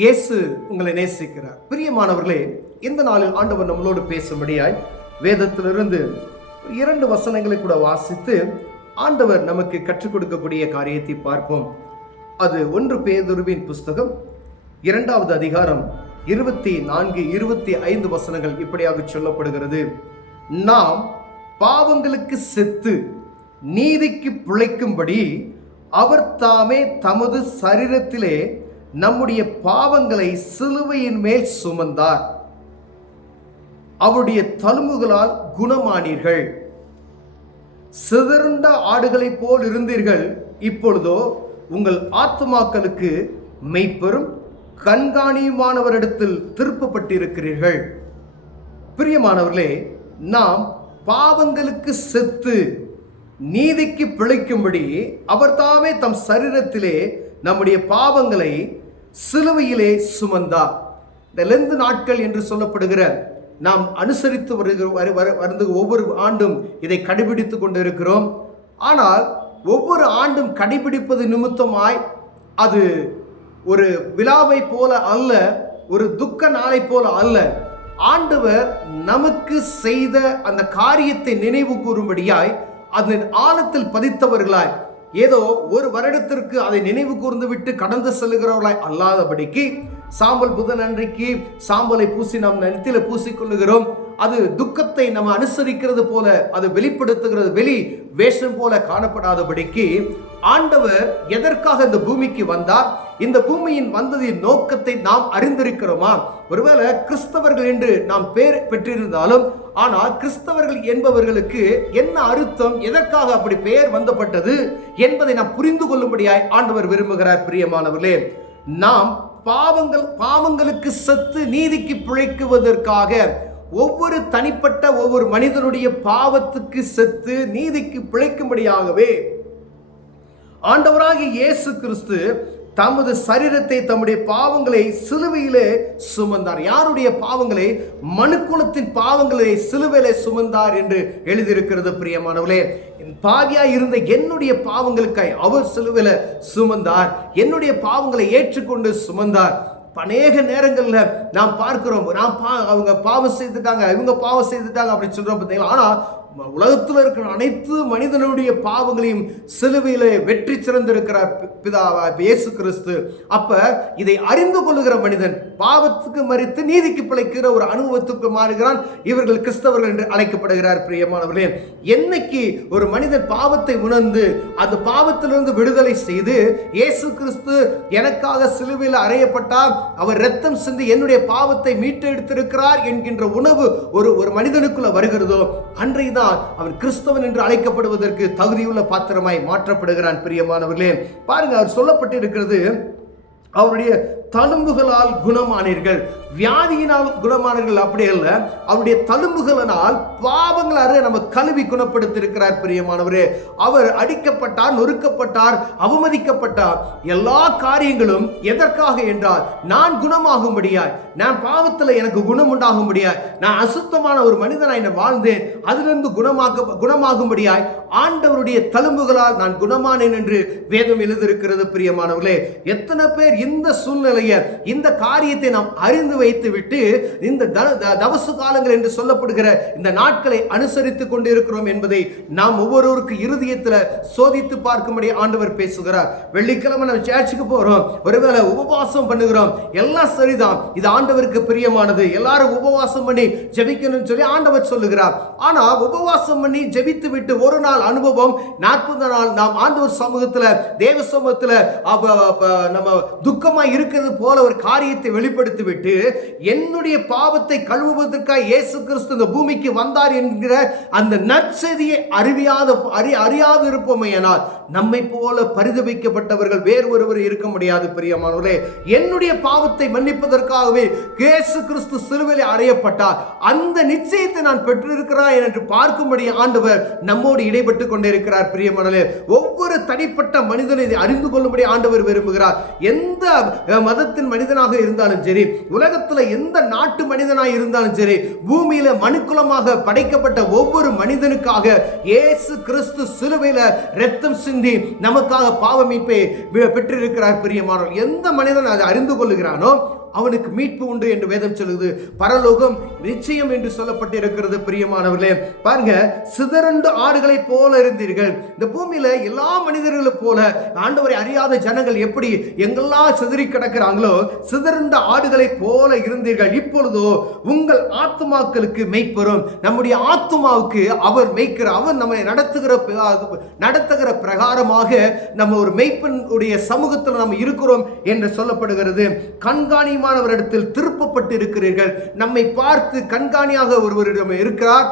இயேசு உங்களை நேசிக்கிறார். பிரியமானவர்களே, இந்த நாளில் ஆண்டவர் நம்மளோடு பேசும்படியாய் வேதத்திலிருந்து 2 வசனங்களை கூட வாசித்து ஆண்டவர் நமக்கு கற்றுக் கொடுக்கக்கூடிய காரியத்தை பார்ப்போம். அது 1 பேதுருவின் புஸ்தகம் 2வது அதிகாரம் 24, 25 வசனங்கள் இப்படியாக சொல்லப்படுகிறது. நாம் பாவங்களுக்கு செத்து நீதிக்கு பிழைக்கும்படி அவர் தாமே தமது சரீரத்திலே நம்முடைய பாவங்களை சிலுவையின் மேல் சுமந்தார். அவருடைய தழும்புகளால் குணமானீர்கள். சிதறுண்ட ஆடுகளைப் போல் இருந்தீர்கள், இப்பொழுதோ உங்கள் ஆத்துமாக்களுக்கு மெய்ப்பெரும் கண்காணியுமானவரிடத்தில் திருப்பப்பட்டிருக்கிறீர்கள். பிரியமானவர்களே, நாம் பாவங்களுக்கு செத்து நீதிக்கு பிழைக்கும்படி அவர் தாமே தம் சரீரத்திலே நம்முடைய பாவங்களை சிலுவையிலே சுமந்தார். இந்த லெந்து நாட்கள் என்று சொல்லப்படுகிற நாம் அனுசரித்து வருகிற ஒவ்வொரு ஆண்டும் இதை கடைபிடித்து கொண்டு இருக்கிறோம். ஆனால் ஒவ்வொரு ஆண்டும் கடைபிடிப்பது நிமித்தமாய் அது ஒரு விழாவை போல அல்ல, ஒரு துக்க நாளை போல அல்ல. ஆண்டவர் நமக்கு செய்த அந்த காரியத்தை நினைவு கூறும்படியாய் அதன் ஆழத்தில் பதித்தவர்களாய், ஏதோ ஒரு வருடத்திற்கு அதை நினைவு கூர்ந்து விட்டு கடந்து செல்லுகிறவர்களாய் அல்லாதபடிக்கு, சாம்பல் புதன் அன்றைக்கு சாம்பலை பூசி நாம் நெத்தில பூசிக்கொள்ளுகிறோம். அது துக்கத்தை நம்ம அனுசரிக்கிறது போல, அது வெளிப்படுத்துகிறது, வெளி வேஷம் போல காணப்படாதபடிக்கு ஆண்டவர் எதற்காக இந்த பூமிக்கு வந்தார், இந்த பூமியின் வந்ததின் நோக்கத்தை நாம் அறிந்திருக்கிறோமா? ஒருவேளை கிறிஸ்தவர்கள் என்று நாம் பெயர் பெற்றிருந்தாலும், ஆனால் கிறிஸ்தவர்கள் என்பவர்களுக்கு என்ன அர்த்தம், எதற்காக அப்படி பெயர் வந்தப்பட்டது என்பதை நாம் புரிந்து கொள்ளும்படியாய் ஆண்டவர் விரும்புகிறார். பிரியமானவர்களே, நாம் பாவங்களுக்கு செத்து நீதிக்கு பிழைக்குவதற்காக ஒவ்வொரு தனிப்பட்ட ஒவ்வொரு மனிதனுடைய பாவத்துக்கு செத்து நீதிக்கு பிழைக்கும்படியாகவே ஆண்டவராகிய இயேசு கிறிஸ்து தமது சரீரத்தை, தம்முடைய பாவங்களை சிலுவையிலே சுமந்தார். யாருடைய பாவங்களை? மனுக்குலத்தின் பாவங்களை சிலுவையிலே சுமந்தார் என்று எழுதியிருக்கிறது. பிரியமானவர்களே, பாவியாய் இருந்த என்னுடைய பாவங்களுக்காய் அவர் சிலுவையில சுமந்தார். என்னுடைய பாவங்களை ஏற்றுக்கொண்டு சுமந்தார். அநேக நேரங்களில் நாம் பார்க்கிறோம், அவங்க பாவம் செய்துட்டாங்க, இவங்க பாவம் செய்துட்டாங்க அப்படின்னு சொல்றோம் பார்த்தீங்களா? ஆனால் உலகத்தில் இருக்கிற அனைத்து மனிதனுடைய பாவங்களையும் சிலுவையிலே வெற்றி சிறந்திருக்கிறார் பிதாவா இயேசு கிறிஸ்து. அப்ப இதை அறிந்து கொள்ளுகிற மனிதன் பாவத்துக்கு மரித்து நீதிக்கு பிழைக்கிற ஒரு அனுபவத்துக்கு மாறுகிறான். இவர்கள் கிறிஸ்தவர்கள் என்று அழைக்கப்படுகிறார். பிரியமானவர்களே, என்னைக்கு ஒரு மனிதன் பாவத்தை உணர்ந்து அந்த பாவத்திலிருந்து விடுதலை செய்து இயேசு கிறிஸ்து எனக்காக சிலுவையில் அறையப்பட்டார், அவர் இரத்தம் சிந்தி என்னுடைய பாவத்தை மீட்டெடுத்திருக்கிறார் என்கின்ற உணர்வு ஒரு மனிதனுக்குள்ள வருகிறதோ, அன்றைதான் அவன் கிறிஸ்தவன் என்று அழைக்கப்படுவதற்கு தகுதியுள்ள பாத்திரமாய் மாற்றப்படுகிறான். பிரியமானவர்களே, பாருங்க, அவர் சொல்லப்பட்டிருக்கிறது, அவருடைய தழும்புகளால் குணமானீர்கள். வியாதியினால் குணமானீர்கள் அப்படி அல்ல, அவருடைய தழும்புகளினால் பாவங்கள் அற நம்ம கழுவி குணப்படுத்தியிருக்கிறார். பிரியமானவரே, அவர் அடிக்கப்பட்டார், நொறுக்கப்பட்டார், அவமதிக்கப்பட்டார். எல்லா காரியங்களும் எதற்காக என்றால் நான் குணமாகும்படியாய், நான் பாவத்தில் எனக்கு குணம் உண்டாகும்படியாய், நான் அசுத்தமான ஒரு மனிதனாய் நான் வாழ்ந்தேன், அதிலிருந்து குணமாகும்படியாய் ஆண்டவருடைய தழும்புகளால் நான் குணமானேன் என்று வேதம் எழுதியிருக்கிறது. பிரியமானவர்களே, எத்தனை பேர் இந்த சூழ்நிலையை, இந்த காரியத்தை நாம் அறிந்து வைத்து விட்டு இந்த தவசு காலங்கள் என்று சொல்லப்படுகிற இந்த நாட்களை அனுசரித்துக் கொண்டு இருக்கிறோம் என்பதை நாம் ஒவ்வொருவருக்கு இருதயத்தில் சோதித்து பார்க்கும்படி ஆண்டவர் பேசுகிறார். வெள்ளிக்கிழமை நம்ம சர்ச்சுக்கு போறோம், ஒருவேளை உபவாசம் பண்ணுகிறோம், எல்லாம் சரிதான், இது ஆண்டவருக்கு பிரியமானது, எல்லாரும் உபவாசம் பண்ணி ஜெபிக்கணும்னு சொல்லி ஆண்டவர் சொல்லுகிறார். ஆனா உபவாசம் பண்ணி ஜெபித்து விட்டு ஒரு நாள் அனுபவம், 40 நாள் நாம் ஆண்டவர் சமூகத்தில், தேவ சமூகத்தில் நம்ம துக்கமாய் இருக்கிறது போல ஒரு காரியத்தை வெளிப்படுத்தி விட்டு என்னுடைய பாவத்தை கழுவுவதற்காக இயேசு கிறிஸ்து இந்த பூமிக்கு வந்தார் என்கிற அந்த நற்செய்தியை அறியாது இருப்போமேயானால் நம்மை போல பரிதபிக்கப்பட்டவர்கள் வேறு ஒருவர் இருக்க முடியாது. பிரியமானவர்களே, என்னுடைய பாவத்தை மன்னிப்பதற்காகவே இயேசு கிறிஸ்து சிலுவையில் அறையப்பட்டார். அந்த நிச்சயத்தை நான் பெற்றிருக்கிறேன் என்று பார்க்கும்படி ஆண்டவர் நம்மோடு இடைப்பட்டு கொண்டிருக்கிறார். பிரியமானவர்களே, ஒவ்வொரு தனிப்பட்ட மனிதனை இதை அறிந்து கொள்ளும்படி ஆண்டவர் விரும்புகிறார். எந்த மதத்தின் மனிதனாக இருந்தாலும் சரி, உலகத்துல எந்த நாட்டு மனிதனாக இருந்தாலும் சரி, பூமியில மனுக்குலமாக படைக்கப்பட்ட ஒவ்வொரு மனிதனுக்காக இயேசு கிறிஸ்து சிலுவையில இரத்தம் சிந்தி நமக்காக பாவ மீட்பை பெற்றிருக்கிறார். பிரியமானவர்கள், எந்த மனிதன் அதை அறிந்து கொள்ளுகிறானோ அவனுக்கு மீட்பு உண்டு என்று வேதம் சொல்லுது. பரலோகம் நிச்சயம் என்று சொல்லப்பட்டிருக்கிறது. பிரியமானவர்களே, பாருங்க, சிதறண்டு ஆடுகளை போல இருந்தீர்கள். இந்த பூமியில எல்லா மனிதர்களும் போல ஆண்டவரை அறியாத ஜனங்கள் எப்படி எங்கெல்லாம் சிதறி கிடக்கிறாங்களோ, சிதறண்ட ஆடுகளை போல இருந்தீர்கள். இப்பொழுதோ உங்கள் ஆத்துமாக்களுக்கு மெய்ப்பெறும். நம்முடைய ஆத்துமாவுக்கு அவர் மெய்க்கிறார். அவர் நம்மை நடத்துகிற பிரகாரமாக நம்ம ஒரு மெய்ப்பனுடைய சமூகத்தில் நம்ம இருக்கிறோம் என்று சொல்லப்படுகிறது. கண்காணிமானவரிடத்தில் திருப்பப்பட்டு இருக்கிறீர்கள். நம்மை பார்த்து கண்காணியாக ஒருவரிடம் இருக்கிறார்.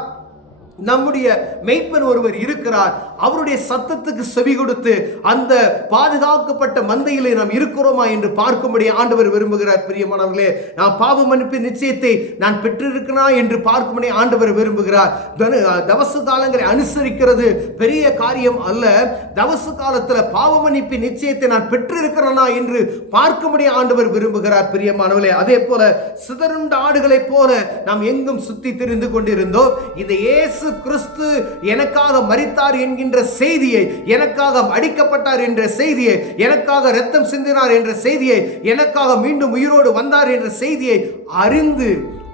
நம்முடைய மெய்ப்பன் ஒருவர் இருக்கிறார். அவருடைய சத்தத்துக்கு செவி கொடுத்து அந்த பாதுகாக்கப்பட்ட மந்தையிலே நாம் இருக்கிறோமா என்று பார்க்கும்படி ஆண்டவர் விரும்புகிறார். பிரியமானவர்களே, நான் பாவ மன்னிப்பின் நிச்சயத்தை நான் பெற்றிருக்கிறா என்று பார்க்கும்படி ஆண்டவர் விரும்புகிறார். தவச காலங்களை அனுசரிக்கிறது பெரிய காரியம் அல்ல. தவச காலத்தில் பாவ மன்னிப்பின் நிச்சயத்தை நான் பெற்றிருக்கிறனா என்று பார்க்கும்படி ஆண்டவர் விரும்புகிறார். பிரியமானவர்களே, அதே போல சிதறுண்ட ஆடுகளை போல நாம் எங்கும் சுத்தி திரிந்து கொண்டிருந்தோம். இந்த இயேசு கிறிஸ்து எனக்காக மரித்தார் என்கின்ற செய்தியை, எனக்காக அடிக்கப்பட்டார் என்ற செய்தியை, எனக்காக இரத்தம் சிந்தினார் என்ற செய்தியை, எனக்காக மீண்டும் உயிரோடு வந்தார் என்ற செய்தியை அறிந்து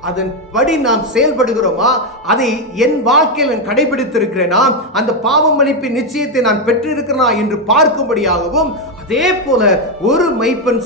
அதன்படி நாம் செயல்படுகிறோமா? அதை என் வாழ்க்கையில் நான் கடைபிடித்திருக்கிறேனா? அந்த பாவ மன்னிப்பின் நிச்சயத்தை நான் பெற்றிருக்கிறேனா என்று பார்க்கும்படியாகவும், அதே போல ஒரு மெய்ப்பன்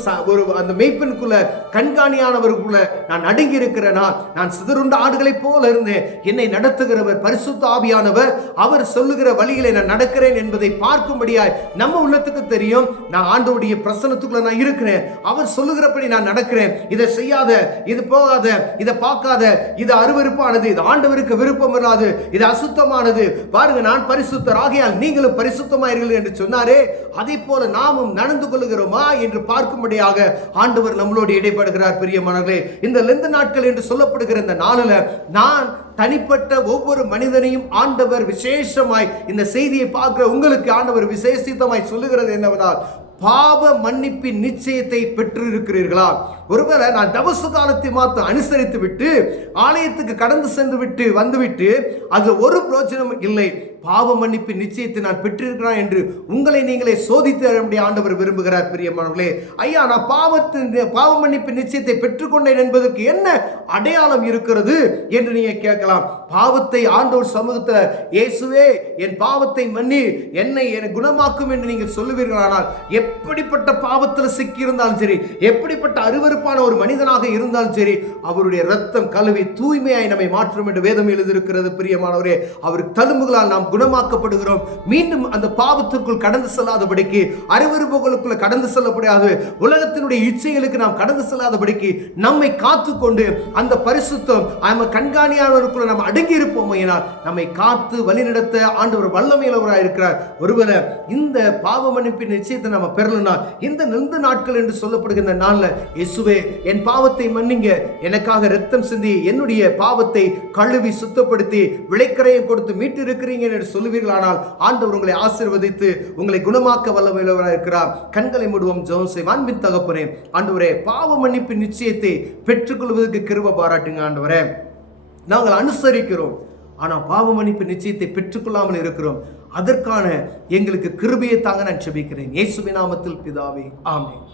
அந்த மெய்ப்பனுக்குள்ள கண்காணியானவருக்குள்ள நான் அடங்கி இருக்கிறேனா? நான் சிதறுண்ட ஆடுகளைப் போல இருந்தேன். என்னை நடத்துகிறவர் பரிசுத்த ஆவியானவர். அவர் சொல்லுகிற வழிகளை நான் நடக்கிறேன் என்பதை பார்க்கும்படியாய் நம்ம உள்ளத்துக்கு தெரியும். நான் ஆண்டவருடைய பிரசன்னத்துக்குள்ள நான் இருக்கிறேன். அவர் சொல்லுகிறபடி நான் நடக்கிறேன். இதை செய்யாத, இது போகாத, இதை பார்க்காத, இது அருவருப்பானது, இது ஆண்டவருக்கு விருப்பம் இல்லாது, இது அசுத்தமானது. பாருங்க, நான் பரிசுத்தர், ஆகையால் நீங்களும் பரிசுத்தமாயிருங்கள் என்று சொன்னாரே, அதே போல நாமும் நடந்து கொள்ளுகிறோமா என்று பார்க்கும்படியாக ஆண்டவர் நம்மளோடு இடைப்படுகிறார். பிரியமானவர்களே, இந்த லெந்து நாட்கள் என்று சொல்லப்படுகிற இந்த நாளில் நான் தனிப்பட்ட ஒவ்வொரு மனிதனையும் ஆண்டவர் விசேஷமாய் இந்த செய்தியை பார்க்கிற உங்களுக்கு ஆண்டவர் விசேஷித்தமாய் சொல்லுகிறது என்னவென்றால், பாவ மன்னிப்பின் நிச்சயத்தை பெற்றிருக்கிறீர்களா? ஒருவேளை நான் தவச காலத்தை மாத்திரம் அனுசரித்து விட்டு ஆலயத்துக்கு கடந்து சென்று விட்டு வந்துவிட்டு அது ஒரு பிரயோஜனம் இல்லை. பாவ மன்னிப்பின் நிச்சயத்தை நான் பெற்றிருக்கிறேன் என்று உங்களை நீங்களே சோதித்து ஆண்டவர் விரும்புகிறார். பிரியமானவர்களே, ஐயா, நான் பாவ மன்னிப்பின் நிச்சயத்தை பெற்றுக்கொண்டேன் என்பதற்கு என்ன அடையாளம் இருக்கிறது என்று நீங்க கேட்கலாம். பாவத்தை ஆண்டவர் சமூகத்தில், இயேசுவே என் பாவத்தை மன்னி என்னை குணமாக்கும் என்று நீங்கள் சொல்லுவீர்களானால், எப்படிப்பட்ட பாவத்தில் சிக்கி இருந்தாலும் சரி, எப்படிப்பட்ட அருவருப்பான ஒரு மனிதனாக இருந்தாலும் சரி, அவருடைய ரத்தம் கழுவி தூய்மையாய் நம்மை மாற்றும் என்று வேதம் எழுதியிருக்கிறது. பிரியமானவரே, அவர் தழும்புகளால் நாம் குணமாக்கப்படுகிறோம். மீண்டும் அந்த பாவத்திற்குள் கடந்து செல்லாதபடிக்கு, அருவருப்புகளுக்குள்ள கடந்து செல்லப்படாது, உலகத்தினுடைய இச்சைகளுக்கு நாம் கடந்து செல்லாதபடிக்கு நம்மை காத்துக்கொண்டு அந்த பரிசுத்தம் கண்காணியானவருக்குள்ள நாம் அடங்கி இருப்போம். நம்மை காத்து வழிநடத்த ஆண்டவர் வல்லமையுள்ளவராக இருக்கிறார். ஒருவேளை இந்த பாவ மன்னிப்பின் நிச்சயத்தை நம்ம பெறலனா, இந்த நெந்து நாட்கள் என்று சொல்லப்படுகின்ற நாள்ல, இயேசுவே என் பாவத்தை மன்னிங்க, எனக்காக இரத்தம் சிந்தி என்னுடைய பாவத்தை கழுவி சுத்தப்படுத்தி விளைக்கரையை கொடுத்து மீட்டு இருக்கிறீங்க என்று சொல்லுவீர்களானால், ஆண்டவர் உங்களை ஆசீர்வதித்து உங்களை குணமாக்க வல்லமையுள்ளவராக இருக்கிறார். கண்களை மூடுவோம், ஜெபம் செய்வோம். அன்பின் தகப்பனே, ஆண்டவரே, பாவ மன்னிப்பின் நிச்சயத்தை பெற்றுக்கொள்வதற்கு கிருபை பாராட்டுங்க. ஆண்டவரே, நாங்கள் அனுசரிக்கிறோம், ஆனால் பாவ மன்னிப்பு நிச்சயத்தை பெற்றுக்கொள்ளாமல் இருக்கிறோம். அதற்கான எங்களுக்கு கிருபையை தாங்க நான் ஜெபிக்கிறேன். இயேசுவின் நாமத்தில் பிதாவே, ஆமென்.